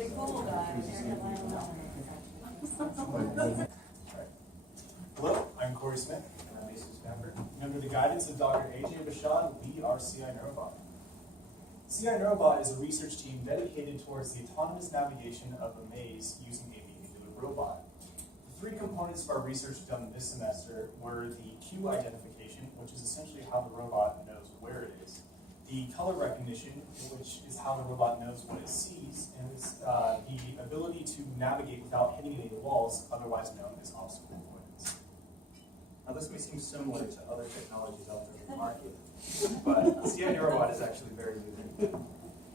pretty cool, guys. Hello, I'm Corey Smith. And I'm Bamford. And under the guidance of Dr. Andrzej Bieszczad, we are ciNeuroBot. ciNeuroBot is a research team dedicated towards the autonomous navigation of a maze using a vehicular robot. The three components of our research done this semester were the cue identification, which is essentially how the robot knows where it is, the color recognition, which is how the robot knows what it sees, and it's the ability to navigate without hitting any walls, otherwise known as obstacle avoidance. Now this may seem similar to other technologies out there in the market, but ciNeuroBot is actually very unique.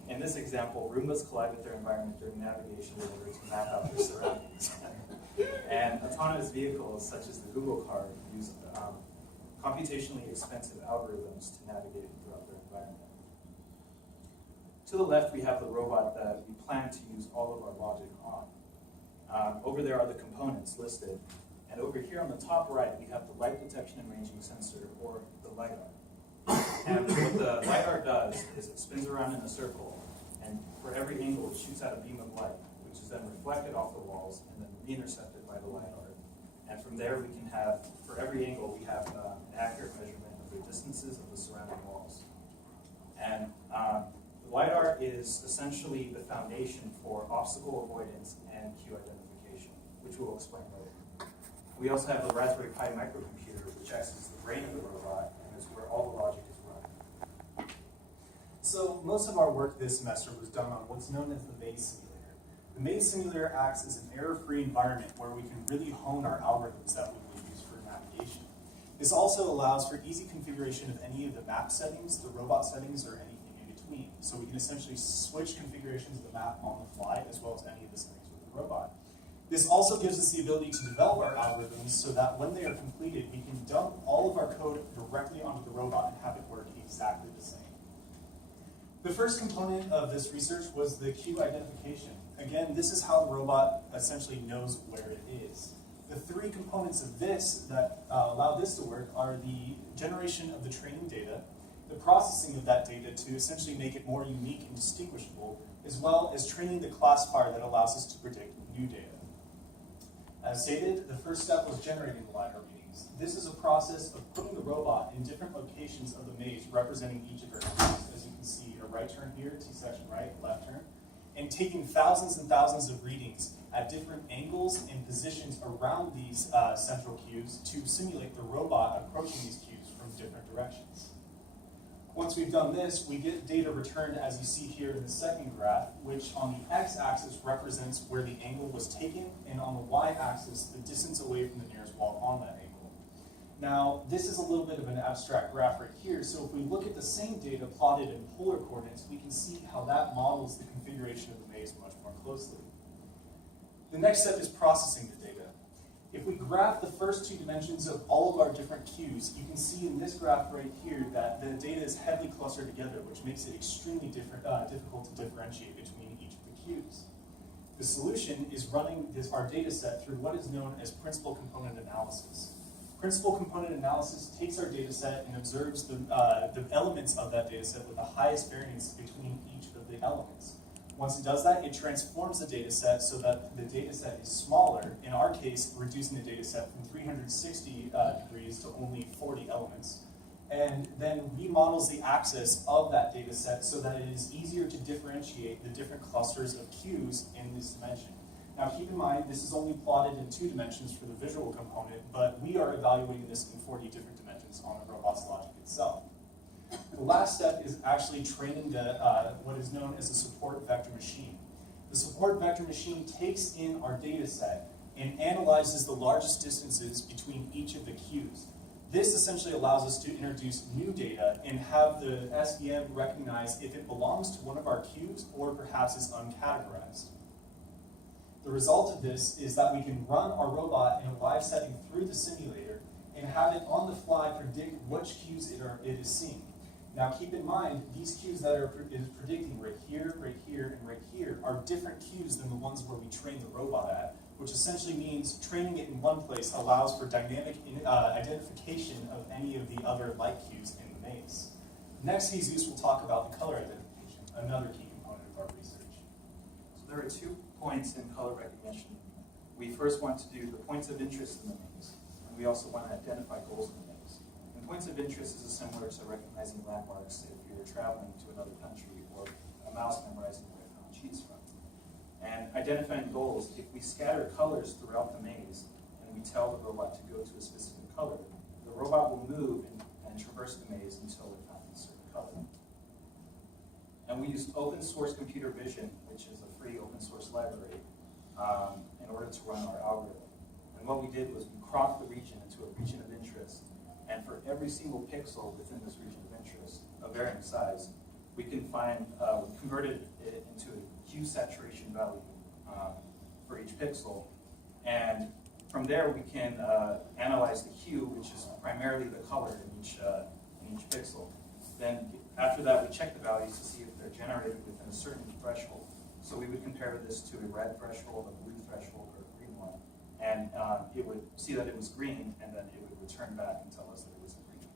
In this example, Roombas collide with their environment during navigation in order to map out their surroundings. And autonomous vehicles, such as the Google car, use computationally expensive algorithms to navigate throughout their environment. To the left, we have the robot that we plan to use all of our logic on. Over there are the components listed. And over here on the top right, we have the light detection and ranging sensor, or the LiDAR. And what the LiDAR does is it spins around in a circle, and for every angle, it shoots out a beam of light, which is then reflected off the walls and then re-intercepted by the LiDAR. And from there, we can have, for every angle, we have an accurate measurement of the distances of the surrounding walls. And the LiDAR is essentially the foundation for obstacle avoidance and cue identification, which we'll explain later. We also have the Raspberry Pi microcomputer, which acts as the brain of the robot, and is where all the logic is run. So most of our work this semester was done on what's known as the maze simulator. The maze simulator acts as an error-free environment where we can really hone our algorithms that we will use for navigation. This also allows for easy configuration of any of the map settings, the robot settings, or anything in between. So we can essentially switch configurations of the map on the fly, as well as any of the settings with the robot. This also gives us the ability to develop our algorithms so that when they are completed, we can dump all of our code directly onto the robot and have it work exactly the same. The first component of this research was the cue identification. Again, this is how the robot essentially knows where it is. The three components of this that allow this to work are the generation of the training data, the processing of that data to essentially make it more unique and distinguishable, as well as training the classifier that allows us to predict new data. As stated, the first step was generating the LiDAR readings. This is a process of putting the robot in different locations of the maze representing each of our cues. As you can see, a right turn here, T-section right, left turn, and taking thousands and thousands of readings at different angles and positions around these central cues to simulate the robot approaching these cues from different directions. Once we've done this, we get data returned as you see here in the second graph, which on the x-axis represents where the angle was taken, and on the y-axis, the distance away from the nearest wall on that angle. Now, this is a little bit of an abstract graph right here, so if we look at the same data plotted in polar coordinates, we can see how that models the configuration of the maze much more closely. The next step is processing the data. If we graph the first two dimensions of all of our different cues, you can see in this graph right here that the data is heavily clustered together, which makes it extremely difficult to differentiate between each of the cues. The solution is running our data set through what is known as principal component analysis. Principal component analysis takes our data set and observes the elements of that data set with the highest variance between each of the elements. Once it does that, it transforms the data set so that the data set is smaller, in our case, reducing the data set from 360 degrees to only 40 elements, and then remodels the axis of that data set so that it is easier to differentiate the different clusters of cues in this dimension. Now keep in mind, this is only plotted in 2 dimensions for the visual component, but we are evaluating this in 40 different dimensions on the robot's logic itself. The last step is actually training what is known as a support vector machine. The support vector machine takes in our data set and analyzes the largest distances between each of the cues. This essentially allows us to introduce new data and have the SVM recognize if it belongs to one of our cues or perhaps is uncategorized. The result of this is that we can run our robot in a live setting through the simulator and have it on the fly predict which cues it is seeing. Now keep in mind, these cues that it is predicting right here, and right here are different cues than the ones where we train the robot at, which essentially means training it in one place allows for dynamic identification of any of the other like cues in the maze. Next, Jesus will talk about the color identification, another key component of our research. So there are 2 points in color recognition. We first want to do the points of interest in the maze, and we also want to identify goals in the maze. And points of interest is similar to recognizing landmarks if you're traveling to another country, or a mouse memorizing where it found cheese from. And identifying goals, if we scatter colors throughout the maze, and we tell the robot to go to a specific color, the robot will move and traverse the maze until it finds a certain color. And we used open source computer vision, which is a free open source library, in order to run our algorithm. And what we did was we cropped the region into a region of interest, and for every single pixel within this region of interest, of varying size, we converted it into a hue saturation value for each pixel. And from there, we can analyze the hue, which is primarily the color in each pixel. Then after that, we check the values to see if they're generated within a certain threshold. So we would compare this to a red threshold, a blue threshold, or a green one. And it would see that it was green, and then it would return back and tell us that it was green.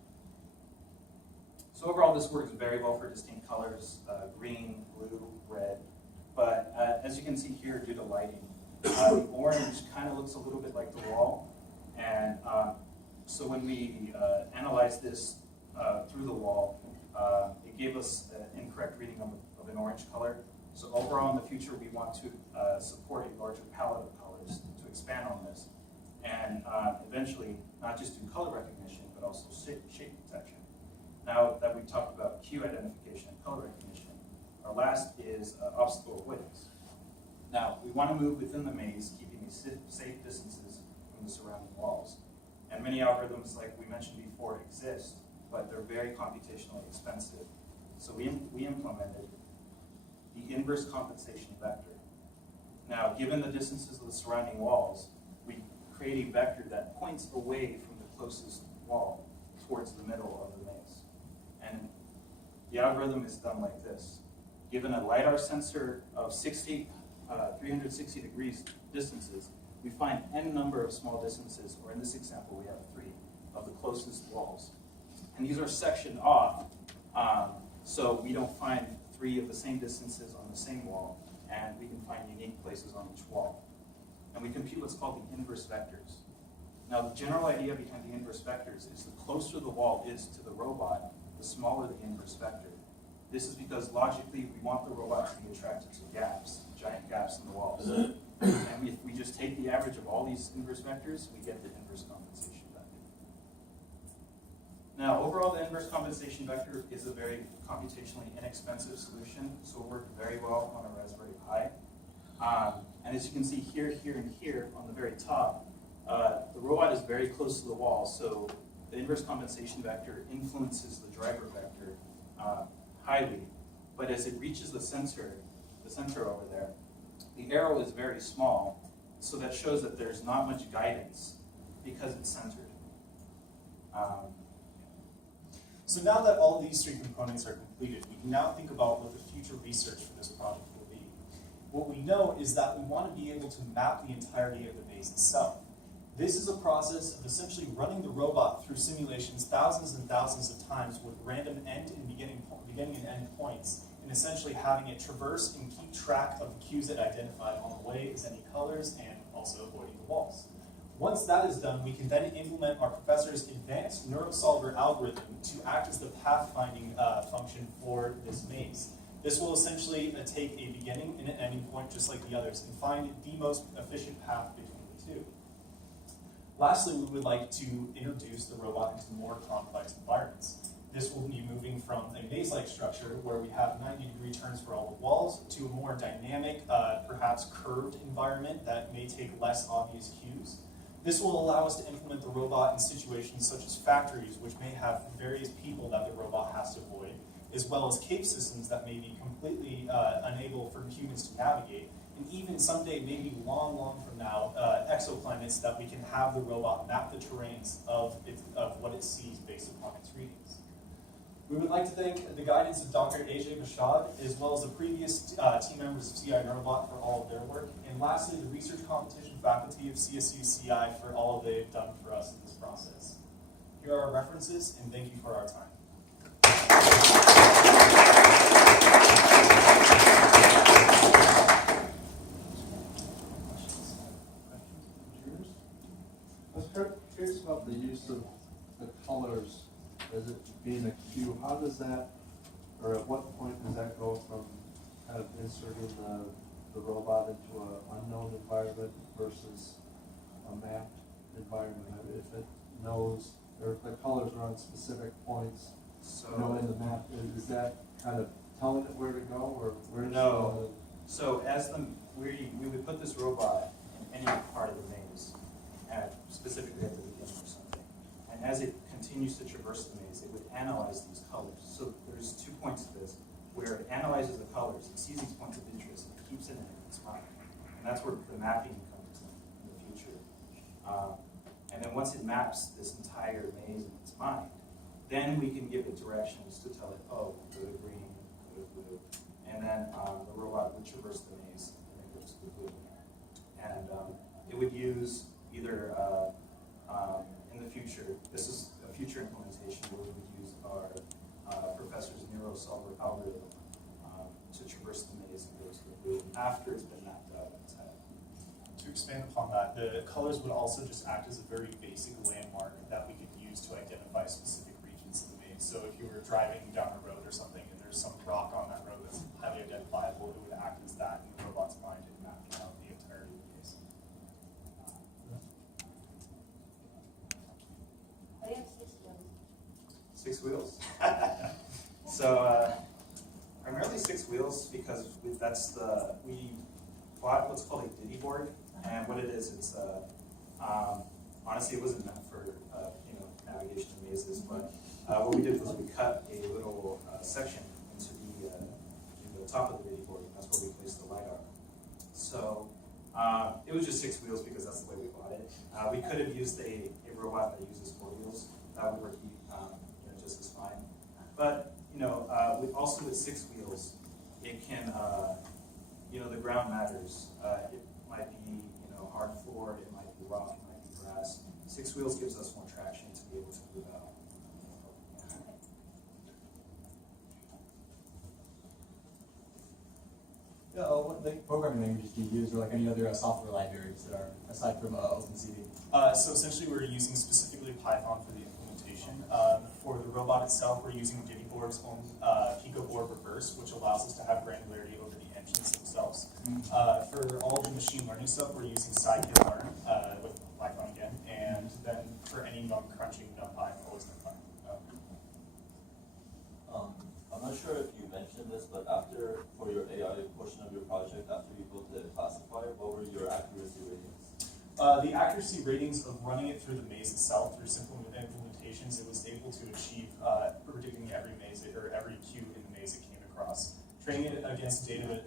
So overall, this works very well for distinct colors, green, blue, red. But as you can see here, due to lighting, the orange kind of looks a little bit like the wall. And so when we analyzed this through the wall, it gave us an incorrect reading of an orange color. So overall, in the future, we want to support a larger palette of colors to expand on this. And eventually, not just do color recognition, but also shape detection. Now that we've talked about hue identification and color recognition, our last is obstacle avoidance. Now, we want to move within the maze, keeping safe distances from the surrounding walls. And many algorithms, like we mentioned before, exist, but they're very computationally expensive. So we implemented the inverse compensation vector. Now, given the distances of the surrounding walls, we create a vector that points away from the closest wall towards the middle of the maze. And the algorithm is done like this. Given a LiDAR sensor of 360 degrees distances, we find n number of small distances, or in this example, we have 3 of the closest walls. And these are sectioned off, so we don't find 3 of the same distances on the same wall, and we can find unique places on each wall. And we compute what's called the inverse vectors. Now, the general idea behind the inverse vectors is the closer the wall is to the robot, the smaller the inverse vector. This is because logically we want the robot to be attracted to gaps, giant gaps in the walls. And if we just take the average of all these inverse vectors, we get the inverse compensation vector. Now, overall, the inverse compensation vector is a very computationally inexpensive solution, so it worked very well on a Raspberry Pi. And as you can see here, here, and here on the very top, the robot is very close to the wall, so the inverse compensation vector influences the driver vector highly. But as it reaches the center over there, the arrow is very small, so that shows that there's not much guidance because it's centered. So now that all these 3 components are completed, we can now think about what the future research for this project will be. What we know is that we want to be able to map the entirety of the maze itself. This is a process of essentially running the robot through simulations thousands and thousands of times with random end and beginning and end points, and essentially having it traverse and keep track of the cues it identified on the way as any colors and also avoiding the walls. Once that is done, we can then implement our professor's advanced neurosolver algorithm to act as the pathfinding function for this maze. This will essentially take a beginning and an ending point just like the others and find the most efficient path between the 2. Lastly, we would like to introduce the robot into more complex environments. This will be moving from a maze-like structure where we have 90-degree turns for all the walls to a more dynamic, perhaps curved environment that may take less obvious cues. This will allow us to implement the robot in situations such as factories, which may have various people that the robot has to avoid, as well as cave systems that may be completely unable for humans to navigate, and even someday, maybe long, long from now, exoplanets that we can have the robot map the terrains of what it sees based upon its readings. We would like to thank the guidance of Dr. Andrzej, as well as the previous team members of ciNeuroBot for all of their work, and lastly, the research competition faculty of CSU-CI for all they've done for us in this process. Here are our references, and thank you for our time. the use of the colors as it being a cue, how does that, or at what point does that go from kind of inserting the robot into an unknown environment versus a mapped environment? I mean, if it knows, or if the colors are on specific points, So, in the map, is that kind of telling it where to go, or where does No. So as we would put this robot in any part of the maze, specifically at the beginning or something, and as it continues to traverse the maze, it would analyze these colors. So there's 2 points to this, where it analyzes the colors, it sees these points of interest, and it keeps it in its mind. And that's where the mapping comes in the future. And then once it maps this entire maze in its mind, then we can give it directions to tell it, oh, go to green, go to blue. And then the robot would traverse the maze and it goes to the blue. And it would use either, in the future, this is a future implementation where we would use our professor's neurosolver algorithm to traverse the maze and go to the blue after it's been mapped out in its head. To expand upon that, the colors would also just act as a very basic landmark that we could use to identify specific regions of the maze. So if you were driving down a road or something and there's some rock on that road that's highly identifiable, it would act as that in the robot's mind and map out the entirety of the maze. I have 6 wheels. 6 wheels. So primarily 6 wheels because we bought what's called a Diddy board, and what it is, it's honestly it wasn't meant for navigation of mazes, but what we did was we cut a little section into the top of the Diddy board, and that's where we placed the LiDAR. So it was just 6 wheels because that's the way we bought it. We could have used a robot that uses 4 wheels. That would work just as fine. But also with 6 wheels, it can the ground matters. It might be hard floor, it might be rock, it might be grass. 6 wheels gives us more traction to be able to move out. What programming languages do you use, or like any other software libraries that are aside from OpenCV? So essentially we're using specifically Python for the implementation. For the robot itself, we're using Diddy board's own Pico board reverse, which allows us to have granularity over the engines themselves. For all the machine learning stuff, we're using scikit-learn with Python again, and then for any num-crunching, NumPy, always NumPy. I'm not sure if you mentioned this, but for your AI portion of your project, after you built the classifier, what were your accuracy ratings? The accuracy ratings of running it through the maze itself, through simple implementations, it was able to achieve predicting every maze or every queue in the maze it came across. Training it against data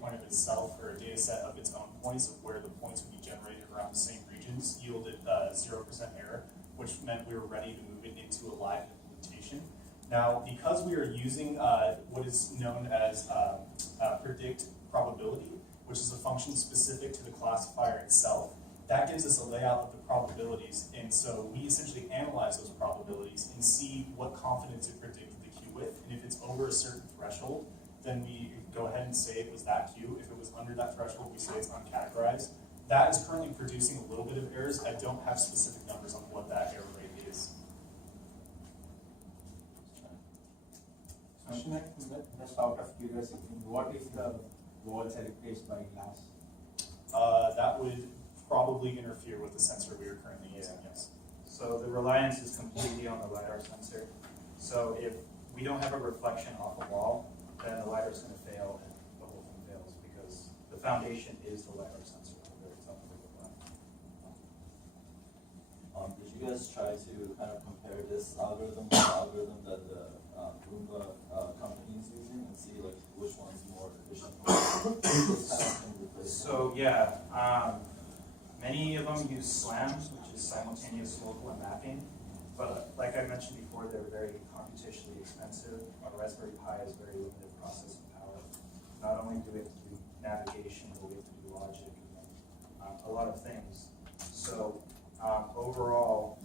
point of itself, or a data set of its own points, of where the points would be generated around the same regions, yielded 0% error, which meant we were ready to move it into a live implementation. Now, because we are using what is known as predict probability, which is a function specific to the classifier itself, that gives us a layout of the probabilities. And so we essentially analyze those probabilities and see what confidence it predicted the queue with. And if it's over a certain threshold, then we go ahead and say it was that queue. If it was under that threshold, we say it's uncategorized. That is currently producing a little bit of errors. I don't have specific numbers on what that error rate is. Just out of curiosity, what if the walls are replaced by glass? That would probably interfere with the sensor we are currently using, yes. So the reliance is completely on the LiDAR sensor. So if we don't have a reflection off a wall, then the LiDAR is going to fail and the whole thing fails because the foundation is the LiDAR sensor at the very top of the robot. Did you guys try to kind of compare this algorithm with the algorithm that the Roomba company is using and see like which one is more efficient? So yeah, many of them use SLAM, which is simultaneous local and mapping. But like I mentioned before, they're very computationally expensive. Our Raspberry Pi has very limited processing power. Not only do we have to do navigation, but we have to do logic and a lot of things. So overall,